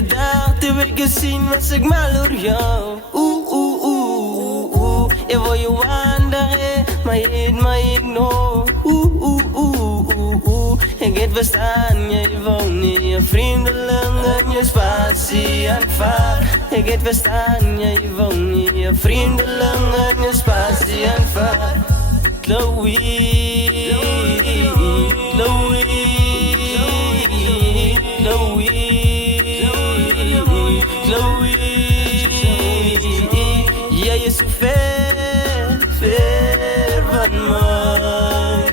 eerste dag toen ik je zien was ik mal door jou. Ik wil je wandelen, maar ik no. Ik het verstaan, jij woont niet je vriendeling en je spatie aanvaard. Ik het verstaan, jij woont niet je vriendeling en je spatie aanvaard. Chloe, Chloe, Chloe, Chloe. Jij is zo ver, ver van mij.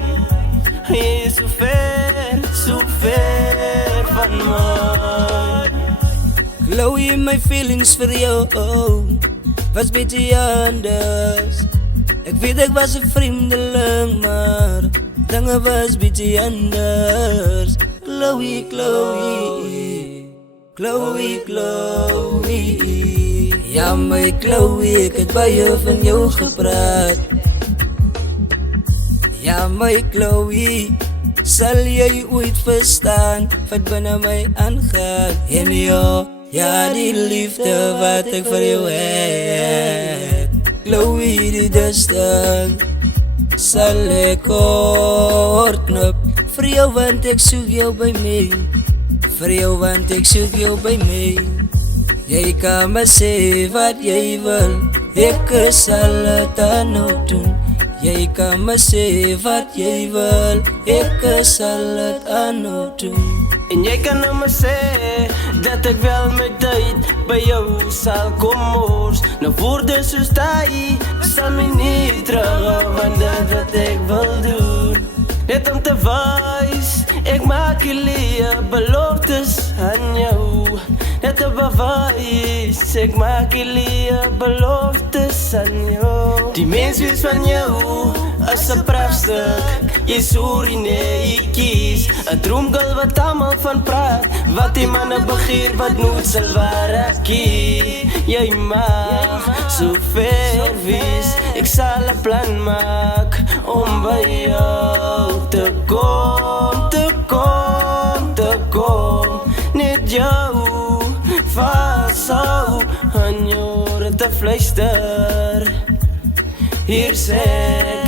Jij is zo ver van mij. Chloe, my feelings voor jou was beetje anders. Ik weet ik was een vreemdeling, maar dingen was beetje anders. Chloe, Chloe, Chloe, Chloe. Ja, my Chloe, ik het bij je van jou gepraat. Ja, my Chloe, zal jij ooit verstaan wat binnen mij aangaat? En ja, die liefde wat ik voor jou heb. Chloe, die dusting zal ik oorknip. Voor jou want ik zoek jou bij mij. Voor jou want ik zoek jou bij mij. Jij kan me zeggen wat jij wil, ik zal het aan jou doen. Jij kan me zeggen wat jij wil, ik zal het aan jou doen. En jij kan nou maar zeggen dat ik wel met tijd bij jou zal komen. Nou woorden zo sta je, zal me niet terug, want dat wat ik wil doen. Net om te wijs, ik maak jullie beloftes aan jou. Net op bewijs, ik maak jullie beloftes aan jou. Die mens is van jou, als een prachtstuk. Je sorry nee, ik kies. Een droomgirl wat allemaal van praat. Wat die mannen begeer, wat nooit zal waren kie. Jij mag zo ver wees. Ik zal een plan maken om bij jou te kom, te kom, te kom. Net jou vasthoud aan je oren te fluister. Hier zit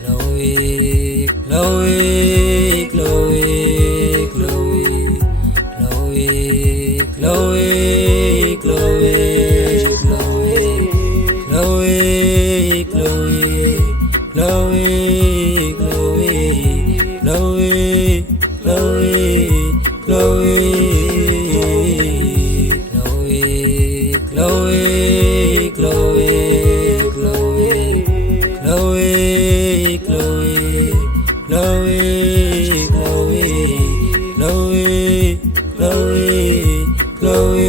Chloe, Chloe, Chloe, Chloe, Chloe, Chloe, Chloe, Chloe, Chloe, Chloe, Chloe, Chloe, Chloe, Chloe. Chloe, Chloe, Chloe, Chloe.